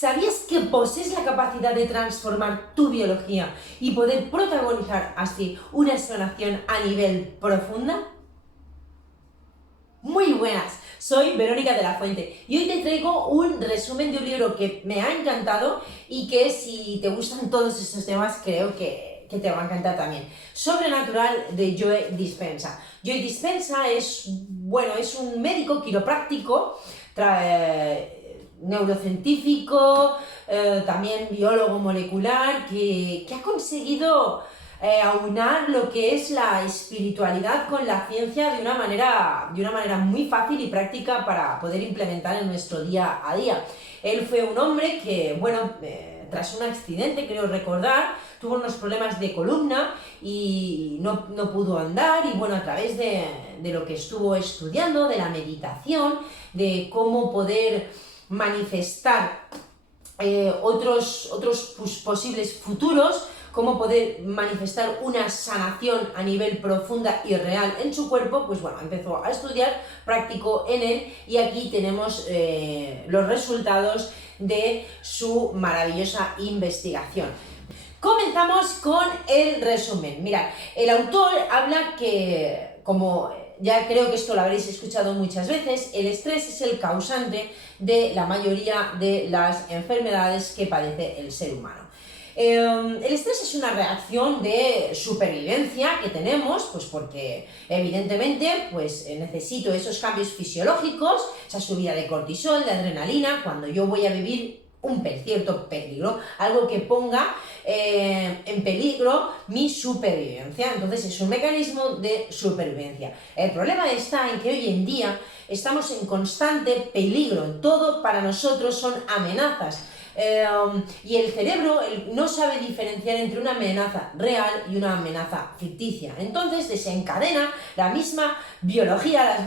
¿Sabías que posees la capacidad de transformar tu biología y poder protagonizar así una sanación a nivel profunda? Muy buenas, soy Verónica de la Fuente y hoy te traigo un resumen de un libro que me ha encantado y que si te gustan todos estos temas creo que te va a encantar también. Sobrenatural de Joe Dispenza. Joe Dispenza es un médico quiropráctico, neurocientífico, también biólogo molecular, que ha conseguido aunar lo que es la espiritualidad con la ciencia de una manera muy fácil y práctica para poder implementar en nuestro día a día. Él fue un hombre que, tras un accidente, creo recordar, tuvo unos problemas de columna y no pudo andar, y a través de lo que estuvo estudiando, de la meditación, de cómo poder manifestar otros posibles futuros, cómo poder manifestar una sanación a nivel profunda y real en su cuerpo, empezó a estudiar, practicó en él, y aquí tenemos los resultados de su maravillosa investigación. Comenzamos con el resumen. Mirad, el autor habla que, como ya creo que esto lo habréis escuchado muchas veces, el estrés es el causante de la mayoría de las enfermedades que padece el ser humano. El estrés es una reacción de supervivencia que tenemos, porque evidentemente necesito esos cambios fisiológicos, esa subida de cortisol, de adrenalina, cuando yo voy a vivir un cierto peligro, algo que ponga en peligro mi supervivencia. Entonces es un mecanismo de supervivencia. El problema está en que hoy en día estamos en constante peligro, todo para nosotros son amenazas. Y el cerebro no sabe diferenciar entre una amenaza real y una amenaza ficticia. Entonces desencadena la misma biología,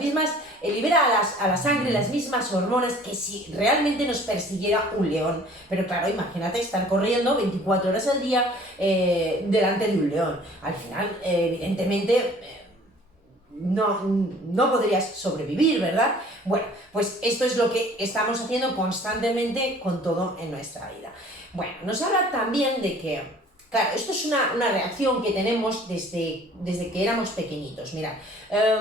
libera a la sangre las mismas hormonas que si realmente nos persiguiera un león. Pero claro, imagínate estar corriendo 24 horas al día delante de un león. Al final, evidentemente, no podrías sobrevivir, ¿verdad? Bueno, pues esto es lo que estamos haciendo constantemente con todo en nuestra vida. Bueno, nos habla también de que, claro, esto es una reacción que tenemos desde que éramos pequeñitos. Mirad,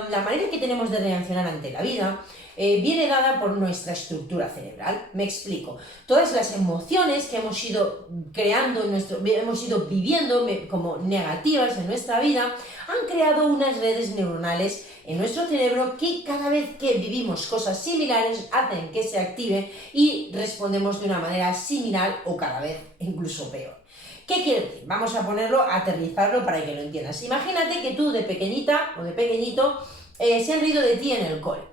la manera que tenemos de reaccionar ante la vida viene dada por nuestra estructura cerebral. Me explico. Todas las emociones que hemos ido creando, hemos ido viviendo como negativas en nuestra vida, han creado unas redes neuronales en nuestro cerebro que cada vez que vivimos cosas similares hacen que se active y respondemos de una manera similar o cada vez incluso peor. ¿Qué quiere decir? Vamos a aterrizarlo para que lo entiendas. Imagínate que tú de pequeñita o de pequeñito se han reído de ti en el cole.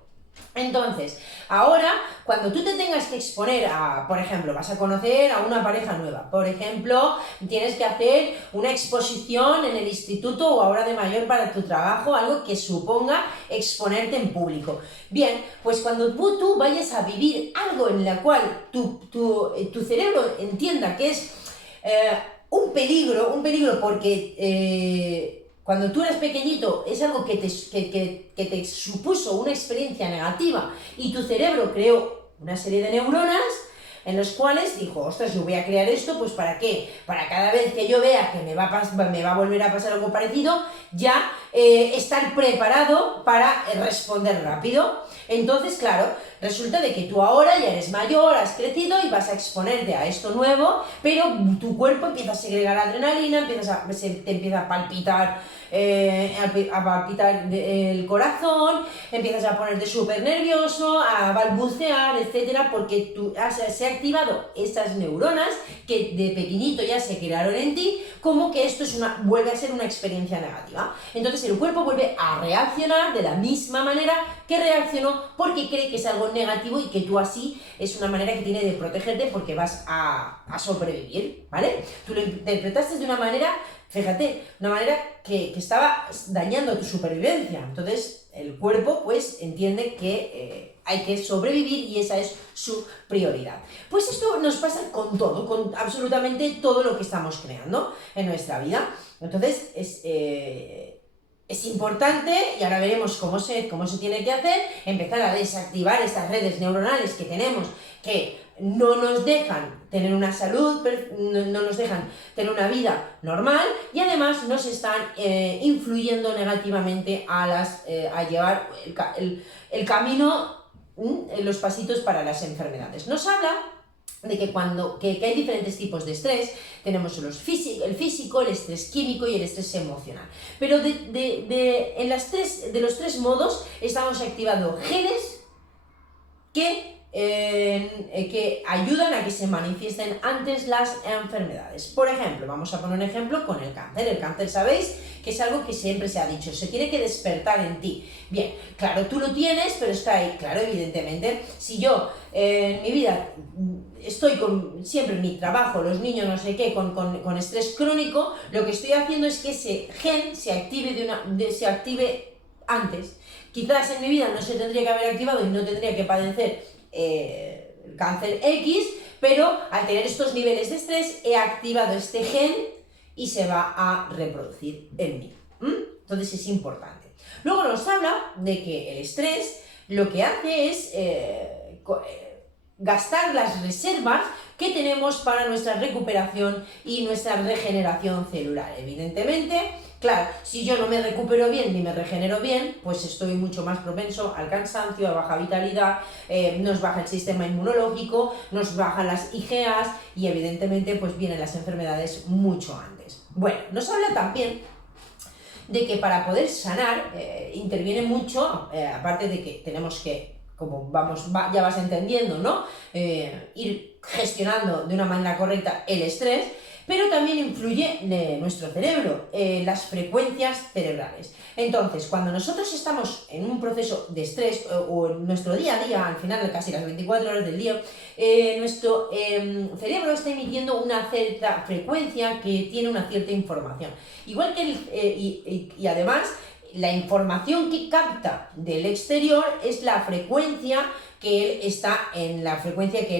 Entonces, ahora, cuando tú te tengas que exponer por ejemplo, vas a conocer a una pareja nueva, por ejemplo, tienes que hacer una exposición en el instituto o ahora de mayor para tu trabajo, algo que suponga exponerte en público. Bien, pues cuando tú vayas a vivir algo en la cual tu cerebro entienda que es un peligro porque cuando tú eres pequeñito es algo que te supuso una experiencia negativa y tu cerebro creó una serie de neuronas en los cuales dijo, ostras, yo voy a crear esto, pues ¿para qué? Para cada vez que yo vea que me va a volver a pasar algo parecido, ya estar preparado para responder rápido. Entonces, claro, resulta de que tú ahora ya eres mayor, has crecido y vas a exponerte a esto nuevo, pero tu cuerpo empieza a segregar adrenalina, te empieza a palpitar el corazón, empiezas a ponerte súper nervioso, a balbucear, etcétera, porque se han activado esas neuronas que de pequeñito ya se crearon en ti, como que esto vuelve a ser una experiencia negativa. Entonces el cuerpo vuelve a reaccionar de la misma manera que reaccionó porque cree que es algo negativo y que tú así es una manera que tiene de protegerte porque vas a sobrevivir, ¿vale? Tú lo interpretaste de una manera, fíjate, una manera que estaba dañando tu supervivencia. Entonces el cuerpo entiende que hay que sobrevivir y esa es su prioridad. Pues esto nos pasa con todo, con absolutamente todo lo que estamos creando en nuestra vida. Entonces es importante, y ahora veremos cómo se tiene que hacer, empezar a desactivar estas redes neuronales que tenemos, que no nos dejan tener una salud, no nos dejan tener una vida normal, y además nos están influyendo negativamente a llevar el camino, los pasitos para las enfermedades. Nos habla de que hay diferentes tipos de estrés. Tenemos el físico, el estrés químico y el estrés emocional. Pero de los tres modos estamos activando genes que ayudan a que se manifiesten antes las enfermedades. Por ejemplo, vamos a poner un ejemplo con el cáncer. El cáncer, sabéis que es algo que siempre se ha dicho, se tiene que despertar en ti. Bien, claro, tú lo tienes, pero está ahí. Claro, evidentemente, si yo en mi vida estoy siempre en mi trabajo, los niños, no sé qué, con estrés crónico, lo que estoy haciendo es que ese gen se active antes. Quizás en mi vida no se tendría que haber activado y no tendría que padecer cáncer X, pero al tener estos niveles de estrés he activado este gen y se va a reproducir en mí. Entonces es importante. Luego nos habla de que el estrés lo que hace es gastar las reservas que tenemos para nuestra recuperación y nuestra regeneración celular. Evidentemente, claro, si yo no me recupero bien ni me regenero bien, pues estoy mucho más propenso al cansancio, a baja vitalidad, nos baja el sistema inmunológico, nos bajan las IgAs y evidentemente pues vienen las enfermedades mucho antes. Bueno, nos habla también de que para poder sanar interviene mucho, aparte de que tenemos que, como ya vas entendiendo, ¿no? Ir gestionando de una manera correcta el estrés, pero también influye nuestro cerebro, las frecuencias cerebrales. Entonces, cuando nosotros estamos en un proceso de estrés o en nuestro día a día, al final de casi las 24 horas del día, nuestro cerebro está emitiendo una cierta frecuencia que tiene una cierta información. Igual que y además, la información que capta del exterior es la frecuencia que él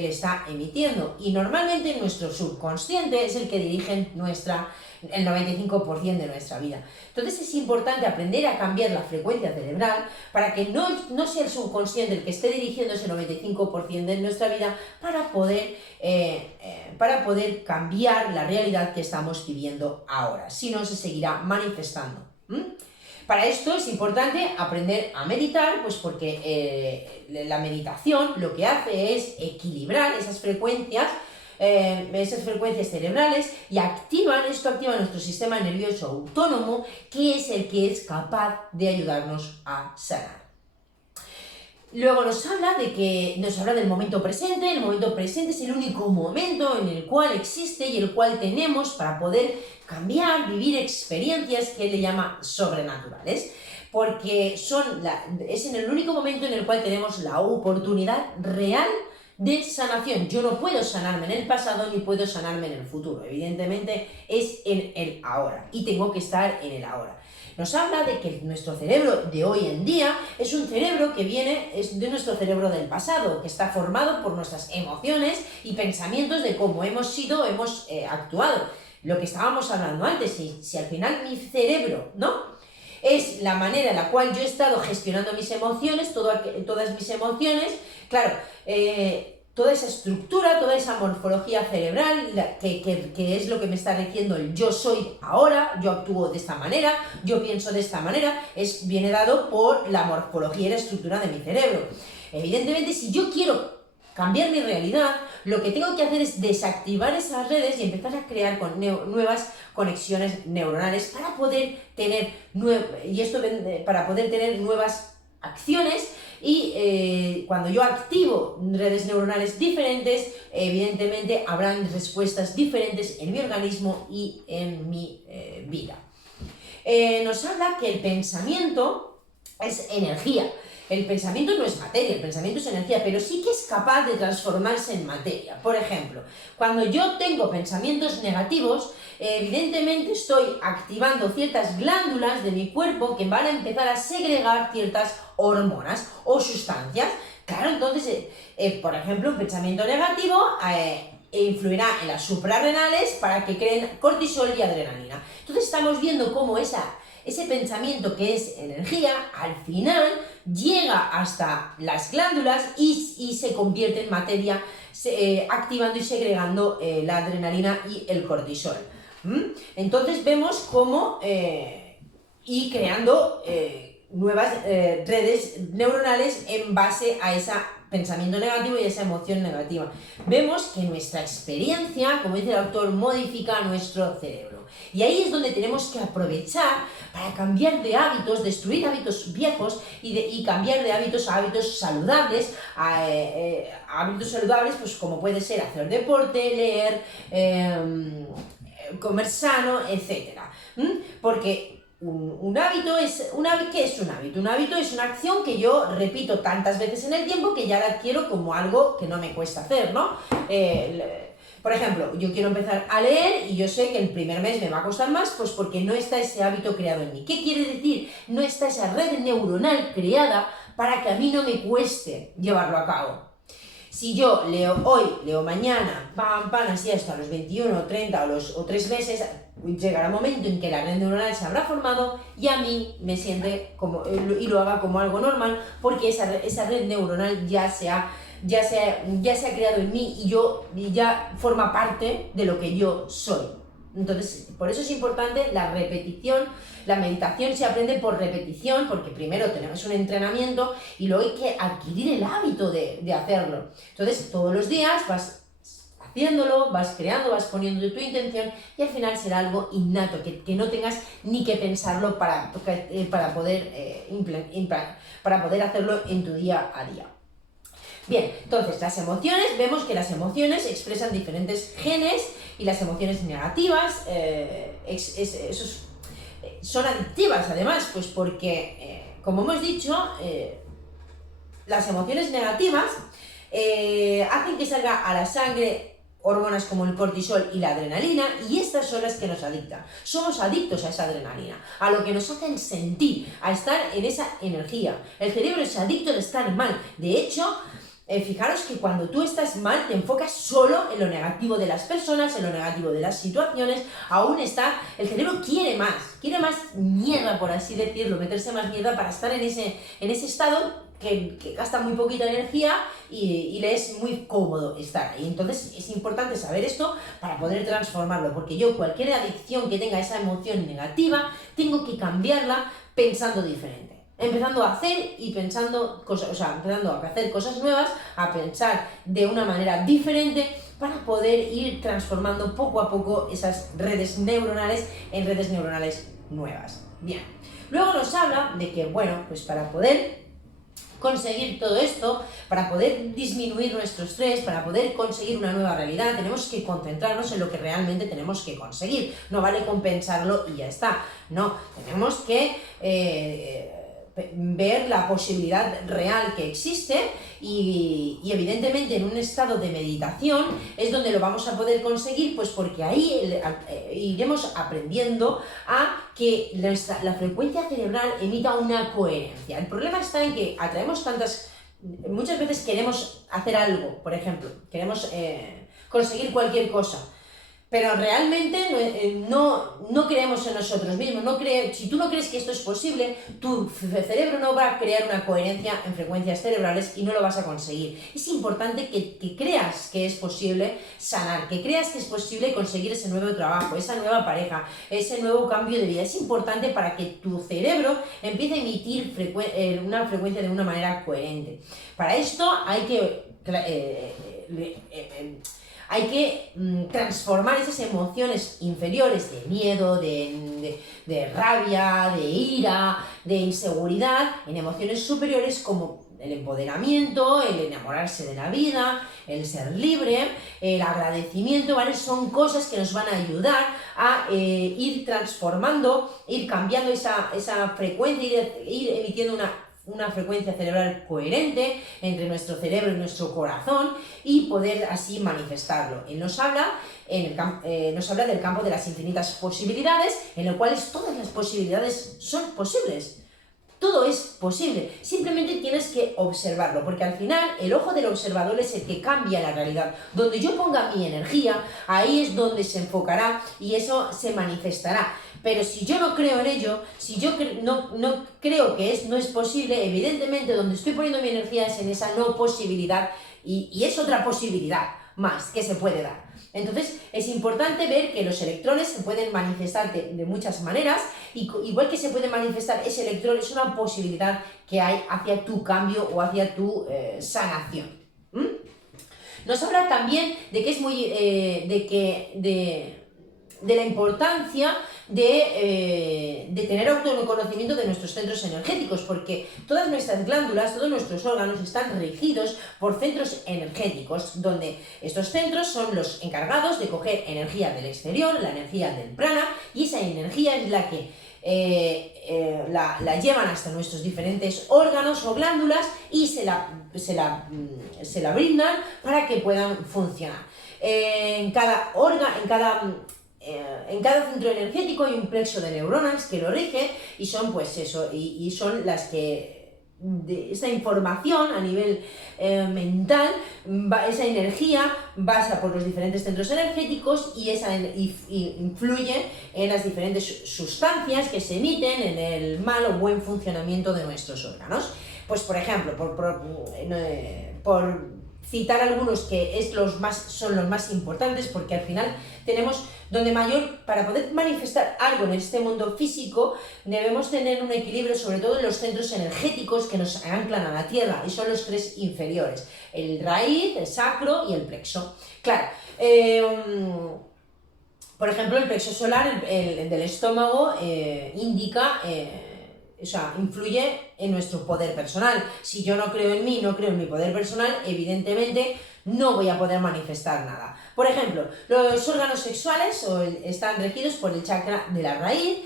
está emitiendo, y normalmente nuestro subconsciente es el que dirige el 95% de nuestra vida. Entonces es importante aprender a cambiar la frecuencia cerebral para que no sea el subconsciente el que esté dirigiendo ese 95% de nuestra vida, para poder cambiar la realidad que estamos viviendo ahora, si no se seguirá manifestando. Para esto es importante aprender a meditar, pues porque la meditación lo que hace es equilibrar esas frecuencias cerebrales, y activa nuestro sistema nervioso autónomo, que es el que es capaz de ayudarnos a sanar. Luego nos habla del momento presente. El momento presente es el único momento en el cual existe y el cual tenemos para poder cambiar, vivir experiencias que él le llama sobrenaturales, porque es en el único momento en el cual tenemos la oportunidad real de sanación. Yo no puedo sanarme en el pasado ni puedo sanarme en el futuro. Evidentemente es en el ahora, y tengo que estar en el ahora. Nos habla de que nuestro cerebro de hoy en día es un cerebro es de nuestro cerebro del pasado, que está formado por nuestras emociones y pensamientos de cómo hemos actuado. Lo que estábamos hablando antes, si al final mi cerebro, ¿no?, es la manera en la cual yo he estado gestionando mis emociones, todas mis emociones, claro, toda esa estructura, toda esa morfología cerebral, que es lo que me está diciendo el yo soy ahora, yo actúo de esta manera, yo pienso de esta manera, viene dado por la morfología y la estructura de mi cerebro. Evidentemente, si yo quiero cambiar mi realidad, lo que tengo que hacer es desactivar esas redes y empezar a crear nuevas conexiones neuronales para poder tener nuevas acciones. Y cuando yo activo redes neuronales diferentes, evidentemente habrán respuestas diferentes en mi organismo y en mi vida. Nos habla que el pensamiento es energía. El pensamiento no es materia, el pensamiento es energía, pero sí que es capaz de transformarse en materia. Por ejemplo, cuando yo tengo pensamientos negativos, evidentemente estoy activando ciertas glándulas de mi cuerpo que van a empezar a segregar ciertas hormonas o sustancias. Claro, entonces, por ejemplo, un pensamiento negativo influirá en las suprarrenales para que creen cortisol y adrenalina. Entonces estamos viendo cómo ese pensamiento que es energía, al final llega hasta las glándulas y se convierte en materia, activando y segregando la adrenalina y el cortisol. Entonces vemos cómo y creando nuevas redes neuronales en base a ese pensamiento negativo y esa emoción negativa. Vemos que nuestra experiencia, como dice el autor, modifica nuestro cerebro. Y ahí es donde tenemos que aprovechar para cambiar de hábitos, destruir hábitos viejos y cambiar de hábitos a hábitos saludables. Hábitos saludables, pues como puede ser hacer deporte, leer, comer sano, etc. Porque un hábito es... ¿Qué es un hábito? Un hábito es una acción que yo repito tantas veces en el tiempo que ya la adquiero como algo que no me cuesta hacer, ¿no? Por ejemplo, yo quiero empezar a leer y yo sé que el primer mes me va a costar más, pues porque no está ese hábito creado en mí. ¿Qué quiere decir? No está esa red neuronal creada para que a mí no me cueste llevarlo a cabo. Si yo leo hoy, leo mañana, pam, pam, así hasta los 21, 30 o 3 meses, llegará un momento en que la red neuronal se habrá formado y a mí me siente como, y lo haga como algo normal, porque esa red neuronal ya se ha creado en mí y ya forma parte de lo que yo soy. Entonces, por eso es importante la repetición. La meditación se aprende por repetición, porque primero tenemos un entrenamiento y luego hay que adquirir el hábito de hacerlo. Entonces, todos los días vas haciéndolo, vas creando, vas poniendo tu intención y al final será algo innato, que no tengas ni que pensarlo para poder hacerlo en tu día a día. Bien, entonces las emociones, vemos que las emociones expresan diferentes genes y las emociones negativas son adictivas además, pues porque, como hemos dicho, las emociones negativas hacen que salga a la sangre hormonas como el cortisol y la adrenalina, y estas son las que nos adictan. Somos adictos a esa adrenalina, a lo que nos hacen sentir, a estar en esa energía. El cerebro es adicto de estar mal. De hecho, fijaros que cuando tú estás mal te enfocas solo en lo negativo de las personas, en lo negativo de las situaciones. El cerebro quiere más mierda, por así decirlo, meterse más mierda para estar en ese estado que gasta muy poquita energía y le es muy cómodo estar ahí. Entonces es importante saber esto para poder transformarlo, porque yo cualquier adicción que tenga esa emoción negativa tengo que cambiarla pensando diferente. Empezando a hacer y pensando cosas, empezando a hacer cosas nuevas, a pensar de una manera diferente para poder ir transformando poco a poco esas redes neuronales en redes neuronales nuevas. Bien, luego nos habla de que, bueno, pues para poder conseguir todo esto, para poder disminuir nuestro estrés, para poder conseguir una nueva realidad, tenemos que concentrarnos en lo que realmente tenemos que conseguir. No vale con pensarlo y ya está. No, tenemos que ver la posibilidad real que existe y evidentemente en un estado de meditación es donde lo vamos a poder conseguir, pues porque ahí iremos aprendiendo a que la frecuencia cerebral emita una coherencia. El problema está en que atraemos muchas veces queremos hacer algo, por ejemplo, queremos conseguir cualquier cosa, pero realmente no creemos en nosotros mismos. Si tú no crees que esto es posible, tu cerebro no va a crear una coherencia en frecuencias cerebrales y no lo vas a conseguir. Es importante que creas que es posible sanar, que creas que es posible conseguir ese nuevo trabajo, esa nueva pareja, ese nuevo cambio de vida. Es importante para que tu cerebro empiece a emitir una frecuencia de una manera coherente. Para esto hay que transformar esas emociones inferiores de miedo, de rabia, de ira, de inseguridad, en emociones superiores como el empoderamiento, el enamorarse de la vida, el ser libre, el agradecimiento, ¿vale? Son cosas que nos van a ayudar a ir transformando, ir cambiando esa frecuencia, ir emitiendo una frecuencia cerebral coherente entre nuestro cerebro y nuestro corazón y poder así manifestarlo. Él nos habla del campo de las infinitas posibilidades, en lo cual todas las posibilidades son posibles. Todo es posible, simplemente tienes que observarlo, porque al final el ojo del observador es el que cambia la realidad. Donde yo ponga mi energía, ahí es donde se enfocará y eso se manifestará. Pero si yo no creo en ello, si yo no creo que no es posible, evidentemente donde estoy poniendo mi energía es en esa no posibilidad y es otra posibilidad más que se puede dar. Entonces es importante ver que los electrones se pueden manifestar de muchas maneras y igual que se puede manifestar ese electrón es una posibilidad que hay hacia tu cambio o hacia tu sanación. Nos habla también de que es muy de la importancia de tener autoconocimiento de nuestros centros energéticos, porque todas nuestras glándulas, todos nuestros órganos están regidos por centros energéticos, donde estos centros son los encargados de coger energía del exterior, la energía del prana, y esa energía es la que la llevan hasta nuestros diferentes órganos o glándulas y se la brindan para que puedan funcionar. En cada centro energético hay un plexo de neuronas que lo rige y son pues eso, y son las que esta información a nivel mental, esa energía pasa por los diferentes centros energéticos y influye en las diferentes sustancias que se emiten en el mal o buen funcionamiento de nuestros órganos. Pues por ejemplo, por citar algunos que son los más importantes, porque al final tenemos para poder manifestar algo en este mundo físico, debemos tener un equilibrio, sobre todo en los centros energéticos que nos anclan a la tierra, y son los tres inferiores, el raíz, el sacro y el plexo. Claro, por ejemplo, el plexo solar, el del estómago, indica... influye en nuestro poder personal. Si yo no creo en mí, no creo en mi poder personal, evidentemente no voy a poder manifestar nada. Por ejemplo, los órganos sexuales están regidos por el chakra de la raíz,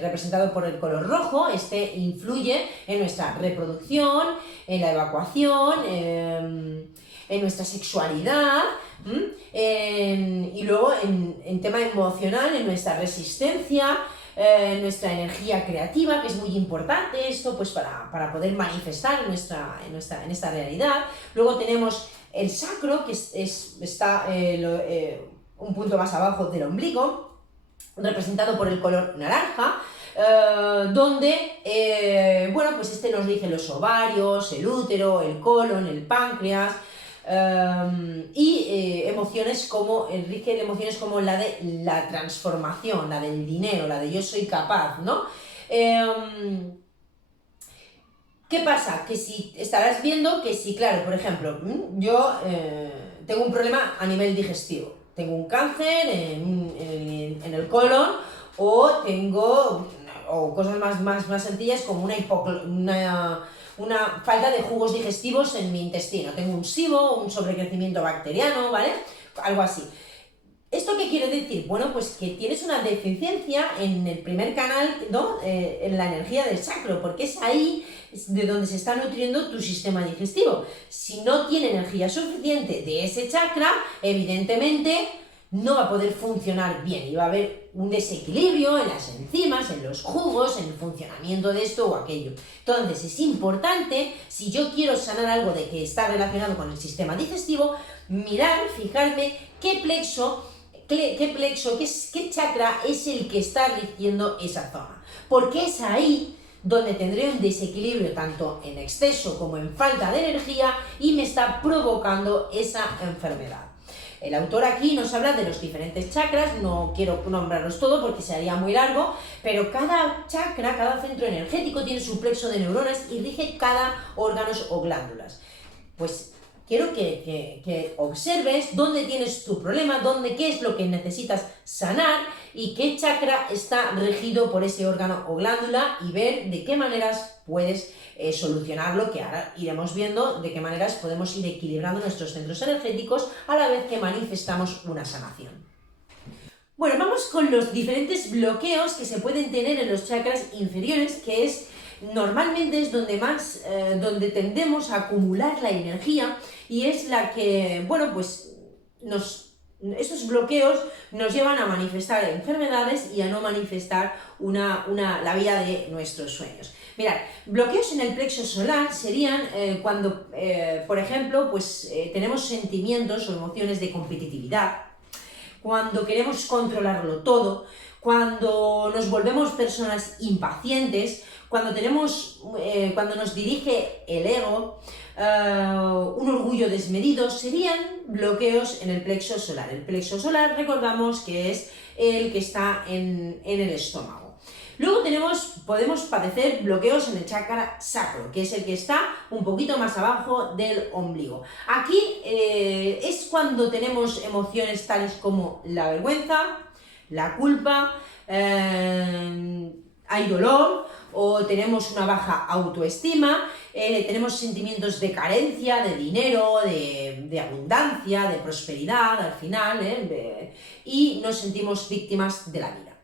representado por el color rojo. Este influye en nuestra reproducción, en la evacuación, en nuestra sexualidad, y luego en tema emocional, en nuestra resistencia, nuestra energía creativa, que es muy importante esto pues para poder manifestar en esta realidad. Luego tenemos el sacro, que está un punto más abajo del ombligo, representado por el color naranja, donde pues este nos rige los ovarios, el útero, el colon, el páncreas, y emociones rige emociones como la de la transformación, la del dinero, la de yo soy capaz, ¿no? ¿Qué pasa? Que si estarás viendo que si, claro, por ejemplo, yo tengo un problema a nivel digestivo, tengo un cáncer en el colon, o cosas más sencillas como una falta de jugos digestivos en mi intestino, tengo un SIBO, un sobrecrecimiento bacteriano, ¿vale? Algo así. ¿Esto qué quiere decir? Bueno, pues que tienes una deficiencia en el primer canal, ¿no? En la energía del sacro, porque es ahí de donde se está nutriendo tu sistema digestivo. Si no tiene energía suficiente de ese chakra, evidentemente no va a poder funcionar bien y va a haber un desequilibrio en las enzimas, en los jugos, en el funcionamiento de esto o aquello. Entonces es importante, si yo quiero sanar algo de que está relacionado con el sistema digestivo, fijarme qué chakra es el que está rigiendo esa zona, porque es ahí donde tendré un desequilibrio tanto en exceso como en falta de energía y me está provocando esa enfermedad. El autor aquí nos habla de los diferentes chakras, no quiero nombrarlos todos porque sería muy largo, pero cada chakra, cada centro energético tiene su plexo de neuronas y rige cada órgano o glándulas. Pues quiero que observes dónde tienes tu problema, qué es lo que necesitas sanar y qué chakra está regido por ese órgano o glándula y ver de qué maneras puedes solucionarlo, que ahora iremos viendo de qué maneras podemos ir equilibrando nuestros centros energéticos a la vez que manifestamos una sanación. Bueno, vamos con los diferentes bloqueos que se pueden tener en los chakras inferiores, que normalmente es donde tendemos a acumular la energía y es la que, estos bloqueos nos llevan a manifestar enfermedades y a no manifestar la vida de nuestros sueños. Mirad, bloqueos en el plexo solar serían cuando, por ejemplo, tenemos sentimientos o emociones de competitividad, cuando queremos controlarlo todo, cuando nos volvemos personas impacientes, cuando nos dirige el ego, un orgullo desmedido, serían bloqueos en el plexo solar. El plexo solar, recordamos que es el que está en el estómago. Luego podemos padecer bloqueos en el chakra sacro, que es el que está un poquito más abajo del ombligo. Aquí es cuando tenemos emociones tales como la vergüenza, la culpa, hay dolor o tenemos una baja autoestima, tenemos sentimientos de carencia, de dinero, de abundancia, de prosperidad al final, y nos sentimos víctimas de la vida.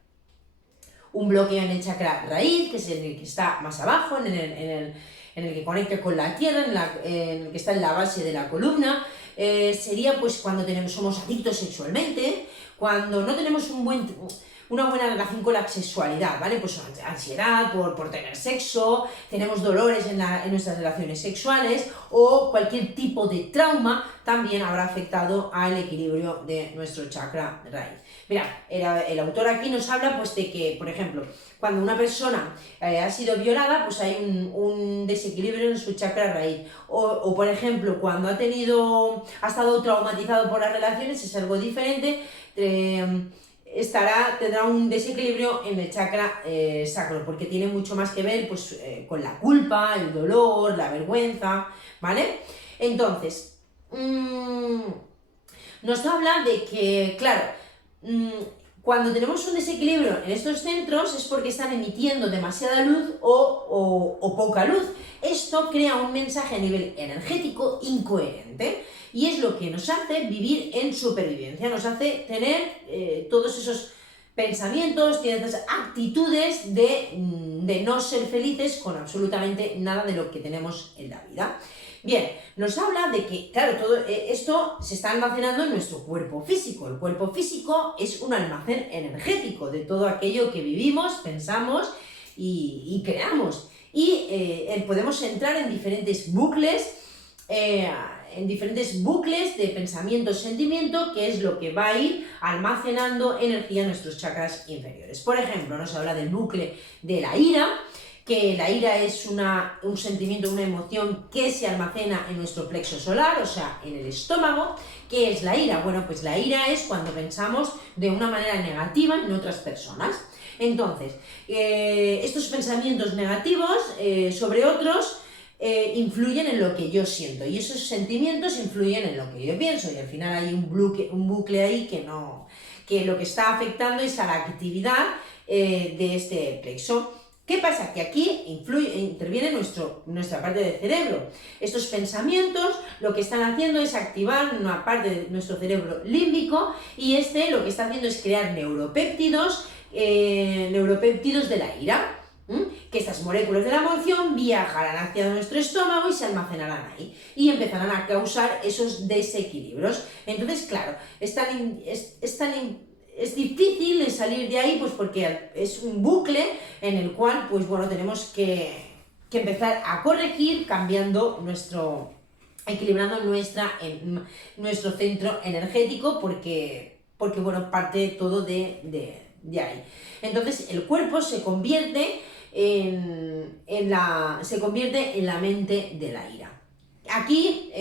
Un bloqueo en el chakra raíz, que es el que está más abajo, en el que conecta con la tierra, en el que está en la base de la columna, sería pues cuando somos adictos sexualmente, cuando no tenemos una buena relación con la sexualidad, ¿vale? Pues ansiedad por tener sexo, tenemos dolores en nuestras relaciones sexuales o cualquier tipo de trauma también habrá afectado al equilibrio de nuestro chakra raíz. Mira, el autor aquí nos habla pues de que, por ejemplo, cuando una persona ha sido violada, pues hay un desequilibrio en su chakra raíz. O por ejemplo, cuando ha estado traumatizado por las relaciones, es algo diferente, tendrá un desequilibrio en el chakra sacro, porque tiene mucho más que ver pues, con la culpa, el dolor, la vergüenza, ¿vale? Entonces, nos habla de que, claro, cuando tenemos un desequilibrio en estos centros es porque están emitiendo demasiada luz o poca luz. Esto crea un mensaje a nivel energético incoherente y es lo que nos hace vivir en supervivencia, nos hace tener todos esos pensamientos, esas actitudes de no ser felices con absolutamente nada de lo que tenemos en la vida. Bien, nos habla de que, claro, todo esto se está almacenando en nuestro cuerpo físico. El cuerpo físico es un almacén energético de todo aquello que vivimos, pensamos y creamos. Y podemos entrar en diferentes bucles de pensamiento, sentimiento, que es lo que va a ir almacenando energía en nuestros chakras inferiores. Por ejemplo, nos habla del bucle de la ira, que la ira es un sentimiento, una emoción que se almacena en nuestro plexo solar, o sea, en el estómago. ¿Qué es la ira? Bueno, pues la ira es cuando pensamos de una manera negativa en otras personas. Entonces, estos pensamientos negativos sobre otros influyen en lo que yo siento y esos sentimientos influyen en lo que yo pienso y al final hay un bucle ahí que lo que está afectando es a la actividad de este plexo. ¿Qué pasa? Que aquí interviene nuestra parte del cerebro. Estos pensamientos lo que están haciendo es activar una parte de nuestro cerebro límbico y lo que está haciendo es crear neuropéptidos de la ira, que estas moléculas de la emoción viajarán hacia nuestro estómago y se almacenarán ahí y empezarán a causar esos desequilibrios. Entonces, claro, es difícil salir de ahí pues porque es un bucle en el cual pues bueno tenemos que empezar a corregir equilibrando nuestro centro energético porque bueno parte todo de ahí. Entonces el cuerpo se convierte en la mente de la ira. Aquí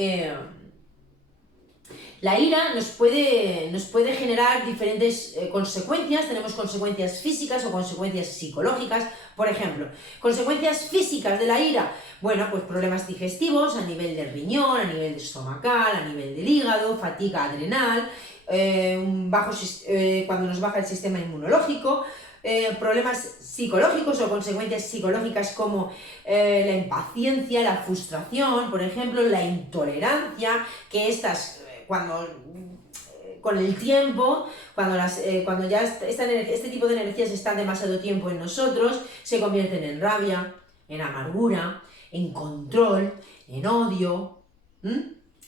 la ira nos puede generar diferentes consecuencias. Tenemos consecuencias físicas o consecuencias psicológicas. Por ejemplo, consecuencias físicas de la ira. Bueno, pues problemas digestivos a nivel del riñón, a nivel estomacal, a nivel del hígado, fatiga adrenal, cuando nos baja el sistema inmunológico, problemas psicológicos o consecuencias psicológicas como la impaciencia, la frustración, por ejemplo, la intolerancia, que con el tiempo, cuando ya este tipo de energías están demasiado tiempo en nosotros, se convierten en rabia, en amargura, en control, en odio.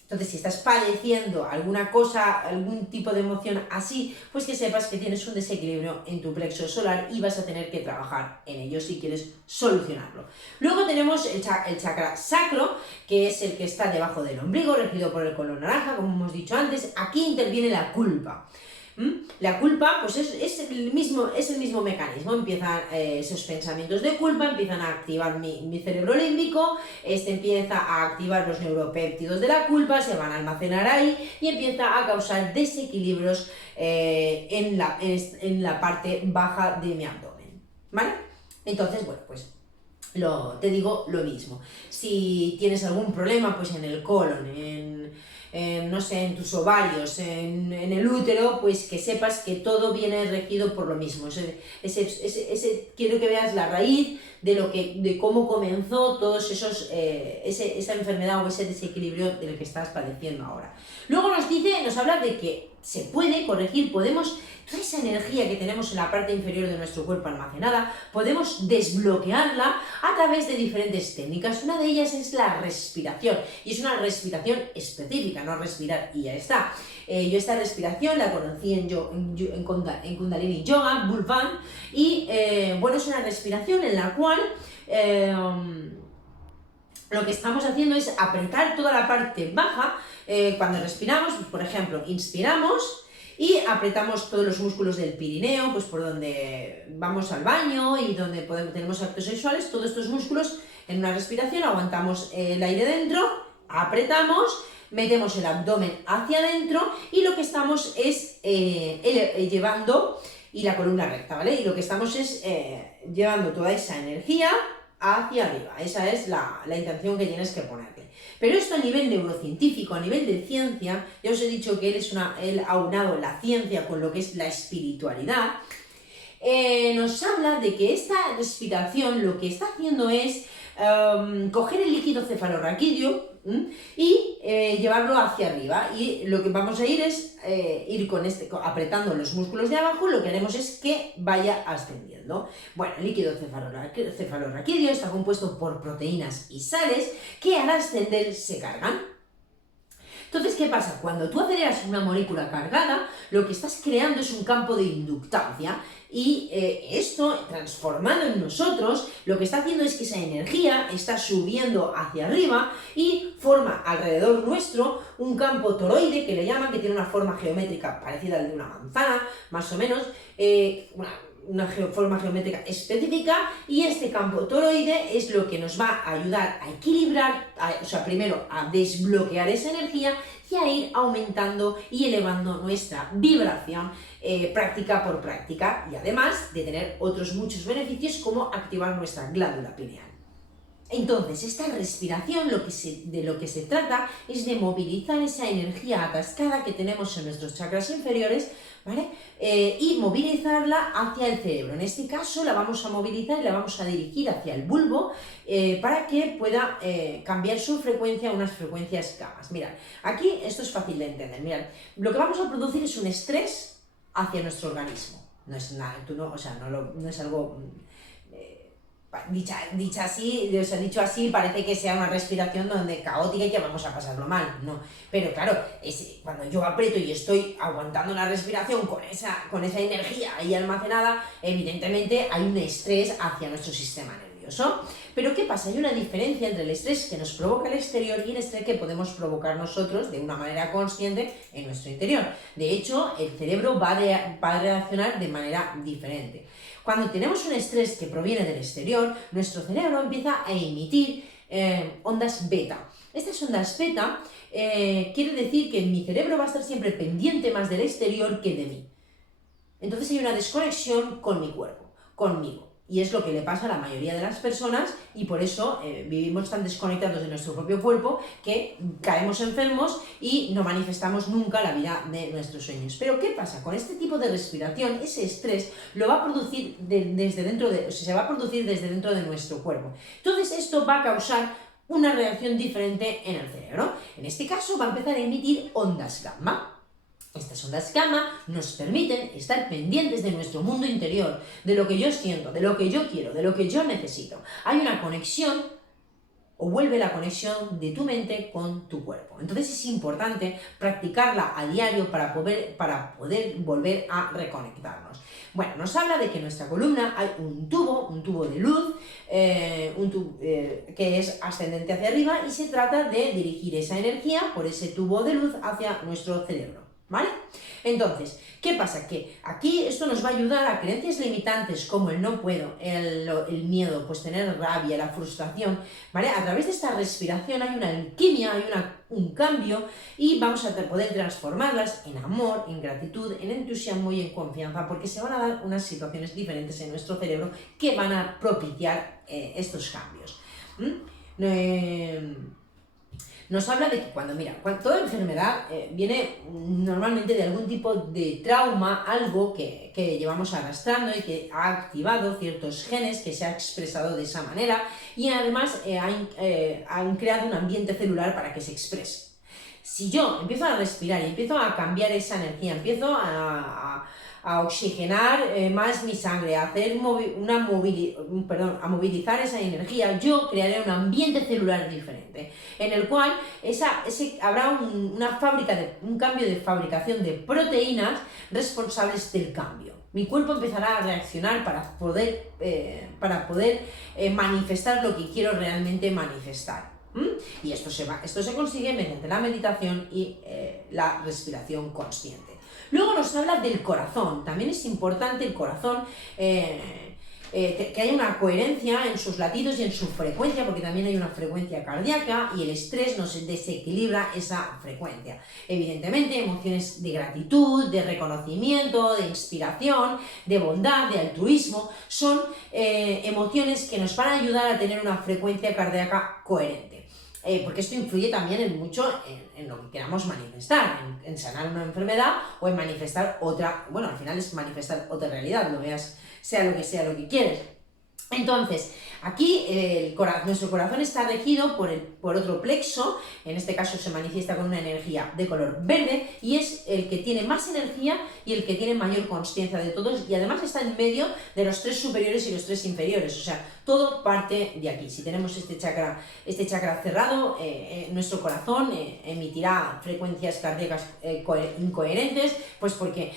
Entonces, si estás padeciendo alguna cosa, algún tipo de emoción así, pues que sepas que tienes un desequilibrio en tu plexo solar y vas a tener que trabajar en ello si quieres solucionarlo. Luego tenemos el chakra sacro, que es el que está debajo del ombligo, regido por el color naranja, como hemos dicho antes. Aquí interviene la culpa. La culpa, pues es el mismo mecanismo. Empiezan esos pensamientos de culpa, empiezan a activar mi cerebro límbico, empieza a activar los neuropéptidos de la culpa, se van a almacenar ahí y empieza a causar desequilibrios en la parte baja de mi abdomen, ¿vale? Entonces, bueno, pues te digo lo mismo. Si tienes algún problema, pues en el colon, no sé, en tus ovarios, en el útero, pues que sepas que todo viene regido por lo mismo. Quiero que veas la raíz de cómo comenzó todos esa enfermedad o ese desequilibrio del que estás padeciendo ahora. Luego nos habla de que se puede corregir, podemos, toda esa energía que tenemos en la parte inferior de nuestro cuerpo almacenada, podemos desbloquearla a través de diferentes técnicas. Una de ellas es la respiración, y es una respiración específica, no respirar y ya está. Yo esta respiración la conocí en Kundalini Yoga, Bulvan, y bueno, es una respiración en la cual lo que estamos haciendo es apretar toda la parte baja. Cuando respiramos, pues, por ejemplo, inspiramos y apretamos todos los músculos del Pirineo, pues por donde vamos al baño y donde tenemos actos sexuales, todos estos músculos en una respiración, aguantamos el aire dentro, apretamos, metemos el abdomen hacia adentro y lo que estamos es llevando, y la columna recta, ¿vale? Y lo que estamos es llevando toda esa energía hacia arriba. Esa es la intención que tienes que ponerte. Pero esto a nivel neurocientífico, a nivel de ciencia, ya os he dicho que él ha aunado la ciencia con lo que es la espiritualidad, nos habla de que esta respiración lo que está haciendo es coger el líquido cefalorraquídeo y llevarlo hacia arriba, y lo que vamos a ir es ir apretando los músculos de abajo. Lo que haremos es que vaya ascendiendo. Bueno, el líquido cefalorraquídeo está compuesto por proteínas y sales que al ascender se cargan. Entonces, ¿qué pasa? Cuando tú aceleras una molécula cargada, lo que estás creando es un campo de inductancia, y esto, transformado en nosotros, lo que está haciendo es que esa energía está subiendo hacia arriba y forma alrededor nuestro un campo toroide, que le llaman, que tiene una forma geométrica parecida al de una manzana, más o menos, una forma geométrica específica, y este campo toroide es lo que nos va a ayudar a equilibrar, primero a desbloquear esa energía y a ir aumentando y elevando nuestra vibración práctica por práctica, y además de tener otros muchos beneficios como activar nuestra glándula pineal. Entonces, esta respiración de lo que se trata es de movilizar esa energía atascada que tenemos en nuestros chakras inferiores, ¿vale? Y movilizarla hacia el cerebro. En este caso la vamos a movilizar y la vamos a dirigir hacia el bulbo para que pueda cambiar su frecuencia a unas frecuencias gamas. Mirad, aquí esto es fácil de entender. Mirad, lo que vamos a producir es un estrés hacia nuestro organismo. No es nada, no es algo... dicho así, parece que sea una respiración donde caótica y que vamos a pasarlo mal, no. Pero claro, cuando yo aprieto y estoy aguantando la respiración con esa energía ahí almacenada, evidentemente hay un estrés hacia nuestro sistema nervioso. Pero ¿qué pasa? Hay una diferencia entre el estrés que nos provoca el exterior y el estrés que podemos provocar nosotros de una manera consciente en nuestro interior. De hecho, el cerebro va a reaccionar de manera diferente. Cuando tenemos un estrés que proviene del exterior, nuestro cerebro empieza a emitir ondas beta. Estas ondas beta quiere decir que mi cerebro va a estar siempre pendiente más del exterior que de mí. Entonces hay una desconexión con mi cuerpo, conmigo. Y es lo que le pasa a la mayoría de las personas, y por eso vivimos tan desconectados de nuestro propio cuerpo que caemos enfermos y no manifestamos nunca la vida de nuestros sueños. Pero ¿qué pasa? Con este tipo de respiración, ese estrés lo va a producir se va a producir desde dentro de nuestro cuerpo. Entonces esto va a causar una reacción diferente en el cerebro. En este caso va a empezar a emitir ondas gamma. Estas ondas gamma nos permiten estar pendientes de nuestro mundo interior, de lo que yo siento, de lo que yo quiero, de lo que yo necesito. Hay una conexión, o vuelve la conexión de tu mente con tu cuerpo. Entonces es importante practicarla a diario para poder volver a reconectarnos. Bueno, nos habla de que en nuestra columna hay un tubo de luz, que es ascendente hacia arriba, y se trata de dirigir esa energía por ese tubo de luz hacia nuestro cerebro. ¿vale? Entonces, ¿qué pasa? Que aquí esto nos va a ayudar a creencias limitantes como el no puedo, el miedo, pues tener rabia, la frustración, ¿vale? A través de esta respiración hay una alquimia, hay un cambio y vamos a poder transformarlas en amor, en gratitud, en entusiasmo y en confianza, porque se van a dar unas situaciones diferentes en nuestro cerebro que van a propiciar estos cambios. Nos habla de que cuando toda enfermedad viene normalmente de algún tipo de trauma, algo que llevamos arrastrando y que ha activado ciertos genes, que se ha expresado de esa manera y además han creado un ambiente celular para que se exprese. Si yo empiezo a respirar y empiezo a cambiar esa energía, empiezo a oxigenar más mi sangre, a movilizar esa energía, yo crearé un ambiente celular diferente, en el cual habrá un cambio de fabricación de proteínas responsables del cambio. Mi cuerpo empezará a reaccionar para poder manifestar lo que quiero realmente manifestar. Y esto se consigue mediante la meditación y la respiración consciente. Luego nos habla del corazón. También es importante el corazón, que haya una coherencia en sus latidos y en su frecuencia, porque también hay una frecuencia cardíaca y el estrés nos desequilibra esa frecuencia. Evidentemente, emociones de gratitud, de reconocimiento, de inspiración, de bondad, de altruismo, son emociones que nos van a ayudar a tener una frecuencia cardíaca coherente. Porque esto influye también mucho en lo que queramos manifestar, en sanar una enfermedad o en manifestar otra, bueno, al final es manifestar otra realidad, sea lo que quieres. Entonces, aquí nuestro corazón está regido por otro plexo, en este caso se manifiesta con una energía de color verde y es el que tiene más energía y el que tiene mayor consciencia de todos y además está en medio de los 3 superiores y los 3 inferiores, o sea, todo parte de aquí. Si tenemos este chakra cerrado, nuestro corazón emitirá frecuencias cardíacas incoherentes, pues porque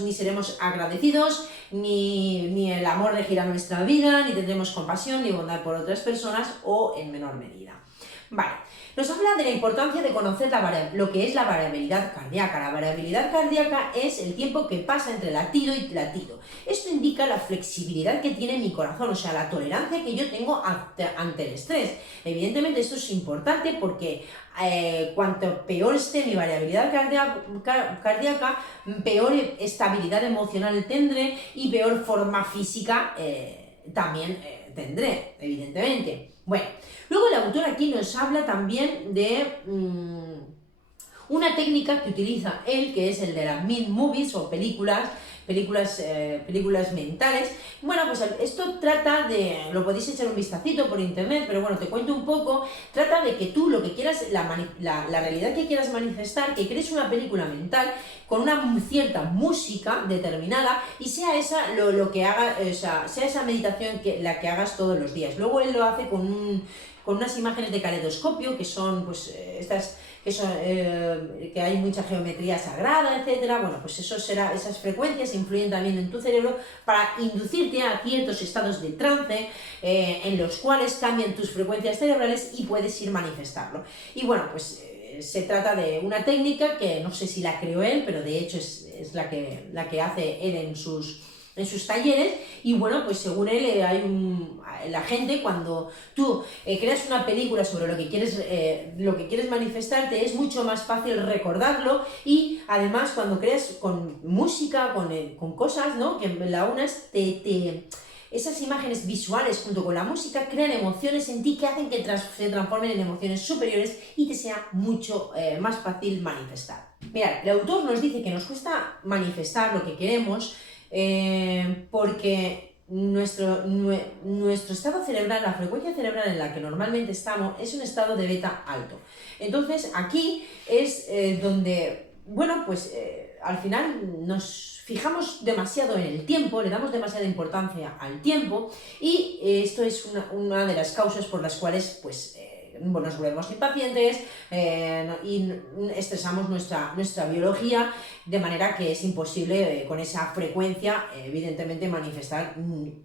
ni seremos agradecidos, ni el amor regirá nuestra vida, ni tendremos compasión ni bondad por otras personas o en menor medida. Vale, nos habla de la importancia de conocer lo que es la variabilidad cardíaca. La variabilidad cardíaca es el tiempo que pasa entre latido y latido. Esto indica la flexibilidad que tiene mi corazón, o sea, la tolerancia que yo tengo ante el estrés. Evidentemente esto es importante porque cuanto peor esté mi variabilidad cardíaca, peor estabilidad emocional tendré y peor forma física también tendré, evidentemente. Bueno, luego el autor aquí nos habla también de una técnica que utiliza él, que es el de las Mind Movies o películas mentales. Bueno, pues esto trata de, lo podéis echar un vistacito por internet, pero bueno, te cuento un poco, trata de que tú lo que quieras, la realidad que quieras manifestar, que crees una película mental con una cierta música determinada y sea esa lo que haga, o sea esa meditación la que hagas todos los días. Luego él lo hace con unas imágenes de caleidoscopio, que son pues que hay mucha geometría sagrada, etcétera. Bueno, pues esas frecuencias influyen también en tu cerebro para inducirte a ciertos estados de trance en los cuales cambian tus frecuencias cerebrales y puedes ir manifestarlo. Y bueno, pues se trata de una técnica que no sé si la creó él, pero de hecho es la que hace él en sus talleres. Y bueno, pues según él la gente, cuando tú creas una película sobre lo que quieres manifestarte, es mucho más fácil recordarlo y además cuando creas con música, con cosas, ¿no?, que la unas, esas imágenes visuales junto con la música crean emociones en ti que hacen que se transformen en emociones superiores y te sea mucho más fácil manifestar. Mirad, el autor nos dice que nos cuesta manifestar lo que queremos porque nuestro estado cerebral, la frecuencia cerebral en la que normalmente estamos, es un estado de beta alto. Entonces aquí es donde, bueno, pues al final nos fijamos demasiado en el tiempo, le damos demasiada importancia al tiempo y esto es una de las causas por las cuales pues nos volvemos impacientes y estresamos nuestra biología, de manera que es imposible con esa frecuencia, evidentemente, manifestar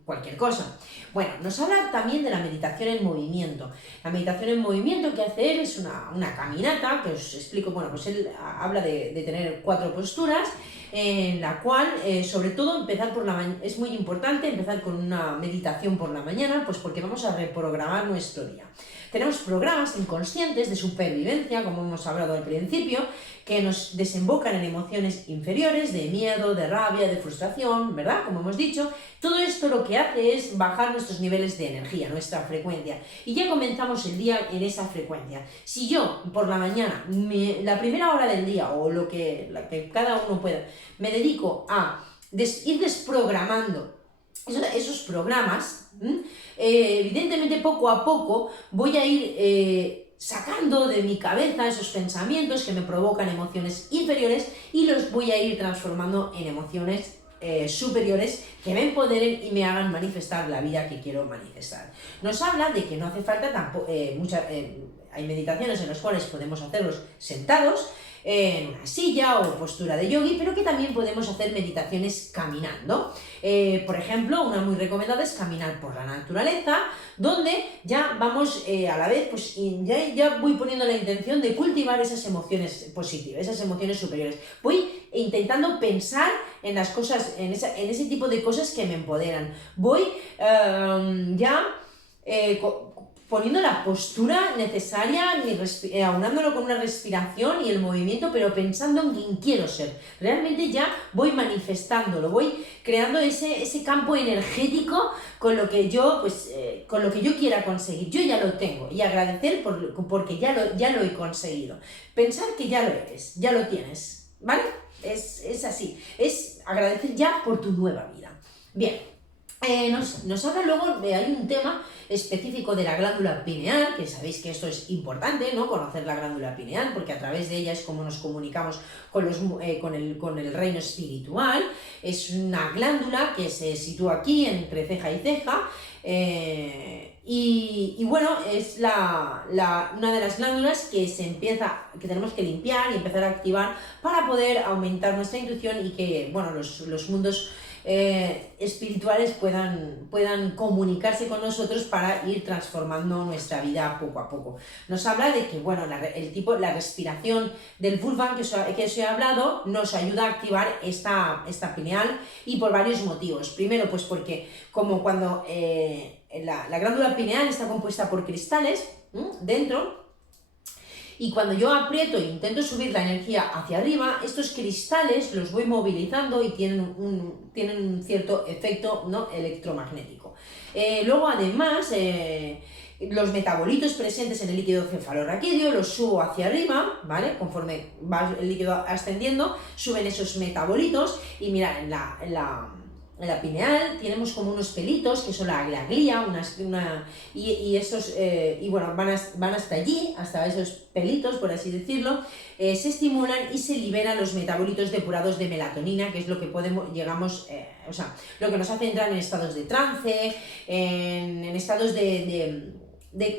cualquier cosa. Bueno, nos habla también de la meditación en movimiento. La meditación en movimiento que hace él es una caminata, que os explico. Bueno, pues él habla de tener 4 posturas, en la cual, sobre todo, empezar por la mañana. Es muy importante empezar con una meditación por la mañana, pues porque vamos a reprogramar nuestro día. Tenemos programas inconscientes de supervivencia, como hemos hablado al principio, que nos desembocan en emociones inferiores, de miedo, de rabia, de frustración, ¿verdad? Como hemos dicho, todo esto lo que hace es bajar nuestros niveles de energía, nuestra frecuencia, y ya comenzamos el día en esa frecuencia. Si yo por la mañana, la primera hora del día, o la que cada uno pueda, me dedico a ir desprogramando esos programas, evidentemente poco a poco voy a ir sacando de mi cabeza esos pensamientos que me provocan emociones inferiores y los voy a ir transformando en emociones superiores que me empoderen y me hagan manifestar la vida que quiero manifestar. Nos habla de que no hace falta tampoco, hay meditaciones en las cuales podemos hacerlos sentados, en una silla o postura de yogi, pero que también podemos hacer meditaciones caminando. Por ejemplo, una muy recomendada es caminar por la naturaleza, donde ya vamos a la vez, pues ya voy poniendo la intención de cultivar esas emociones positivas, esas emociones superiores. Voy intentando pensar en las cosas, en ese tipo de cosas que me empoderan. Voy poniendo la postura necesaria, aunándolo con una respiración y el movimiento, pero pensando en quién quiero ser. Realmente ya voy manifestándolo, voy creando ese campo energético con lo que yo quiera conseguir. Yo ya lo tengo, y agradecer porque ya lo he conseguido. Pensar que ya lo eres, ya lo tienes, ¿vale? Es así, es agradecer ya por tu nueva vida. Bien. Nos habla luego hay un tema específico de la glándula pineal, que sabéis que esto es importante, ¿no? Conocer la glándula pineal, porque a través de ella es como nos comunicamos con el reino espiritual. Es una glándula que se sitúa aquí entre ceja y ceja, y bueno, es una de las glándulas que tenemos que limpiar y empezar a activar para poder aumentar nuestra intuición y que, bueno, los mundos espirituales puedan comunicarse con nosotros para ir transformando nuestra vida poco a poco. Nos habla de que, bueno, la respiración del vulva que os he hablado nos ayuda a activar esta pineal, y por varios motivos. Primero, pues porque como cuando la glándula pineal está compuesta por cristales dentro, y cuando yo aprieto e intento subir la energía hacia arriba, estos cristales los voy movilizando y tienen un cierto efecto, ¿no?, electromagnético. Luego, además, los metabolitos presentes en el líquido cefalorraquídeo los subo hacia arriba, ¿vale? Conforme va el líquido ascendiendo, suben esos metabolitos, y mirad, en la pineal tenemos como unos pelitos que son la glía, y estos bueno, van hasta allí, hasta esos pelitos, por así decirlo, se estimulan y se liberan los metabolitos depurados de melatonina, que es lo que lo que nos hace entrar en estados de trance, en estados de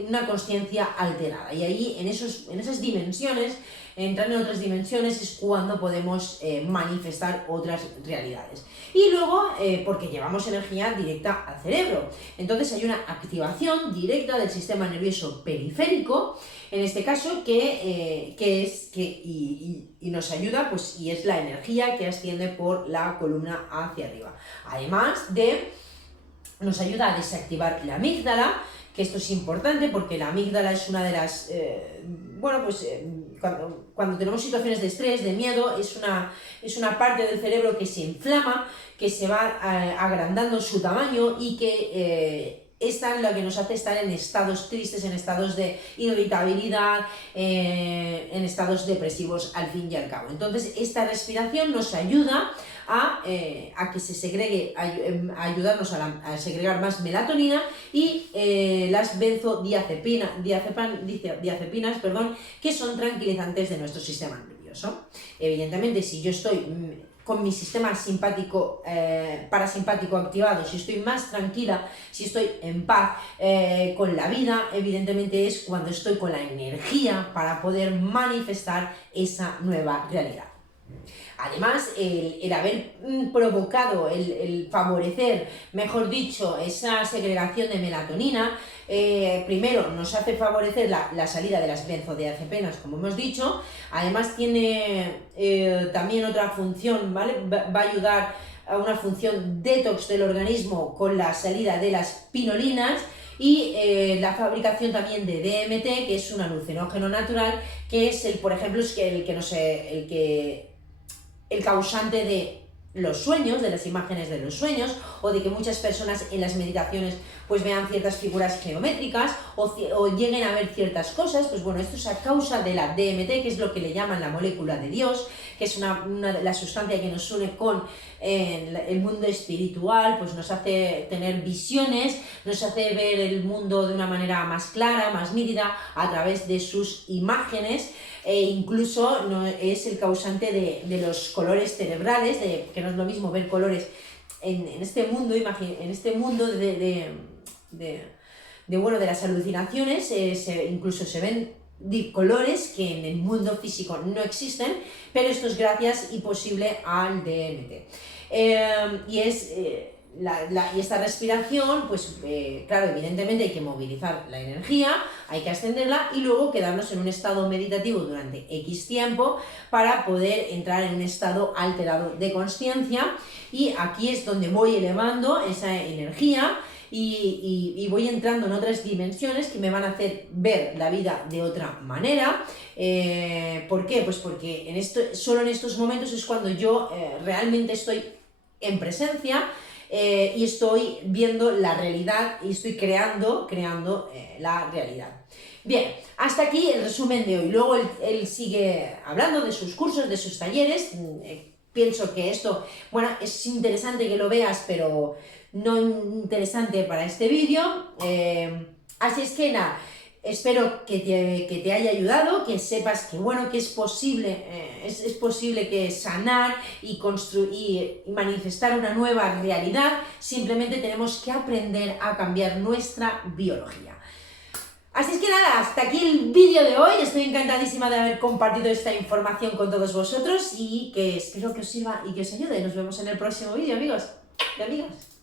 una consciencia alterada. Y ahí, en esas dimensiones, entrar en otras dimensiones, es cuando podemos manifestar otras realidades. Y luego, porque llevamos energía directa al cerebro, entonces hay una activación directa del sistema nervioso periférico, en este caso, y nos ayuda, pues, y es la energía que asciende por la columna hacia arriba. Además nos ayuda a desactivar la amígdala, que esto es importante porque la amígdala es una de las, cuando tenemos situaciones de estrés, de miedo, es una parte del cerebro que se inflama, que se va agrandando su tamaño, y que esta es la que nos hace estar en estados tristes, en estados de irritabilidad, en estados depresivos, al fin y al cabo. Entonces, esta respiración nos ayuda a que se segregue, a ayudarnos a segregar más melatonina y las benzodiazepinas, que son tranquilizantes de nuestro sistema nervioso. maravilloso. Evidentemente, si yo estoy con mi sistema simpático, parasimpático activado, si estoy más tranquila, si estoy en paz con la vida, evidentemente es cuando estoy con la energía para poder manifestar esa nueva realidad. Además, el haber provocado, el favorecer, mejor dicho, esa segregación de melatonina, primero nos hace favorecer la salida de las benzodiazepinas, como hemos dicho. Además tiene también otra función, ¿vale? Va a ayudar a una función detox del organismo con la salida de las pinolinas, y la fabricación también de DMT, que es un alucinógeno natural, que es por ejemplo, es el causante de los sueños, de las imágenes de los sueños, o de que muchas personas en las meditaciones pues vean ciertas figuras geométricas o lleguen a ver ciertas cosas. Pues bueno, esto es a causa de la DMT, que es lo que le llaman la molécula de Dios, que es la sustancia que nos une con el mundo espiritual, pues nos hace tener visiones, nos hace ver el mundo de una manera más clara, más nítida, a través de sus imágenes. Incluso no es el causante de los colores cerebrales, que no es lo mismo ver colores en este mundo, de las alucinaciones. Incluso se ven colores que en el mundo físico no existen, pero esto es gracias y posible al DMT. Y esta respiración, pues claro, evidentemente hay que movilizar la energía, hay que ascenderla y luego quedarnos en un estado meditativo durante X tiempo para poder entrar en un estado alterado de consciencia, y aquí es donde voy elevando esa energía y voy entrando en otras dimensiones que me van a hacer ver la vida de otra manera. ¿Por qué? Pues porque solo en estos momentos es cuando yo realmente estoy en presencia, y estoy viendo la realidad y estoy creando la realidad. Bien, hasta aquí el resumen de hoy. Luego él sigue hablando de sus cursos, de sus talleres. Pienso que esto, bueno, es interesante que lo veas, pero no interesante para este vídeo. Así es que nada, espero que te haya ayudado, que sepas que bueno, que es posible, es posible que sanar y construir y manifestar una nueva realidad. Simplemente tenemos que aprender a cambiar nuestra biología. Así es que nada, hasta aquí el vídeo de hoy. Estoy encantadísima de haber compartido esta información con todos vosotros y que espero que os sirva y que os ayude. Nos vemos en el próximo vídeo, amigos y amigas.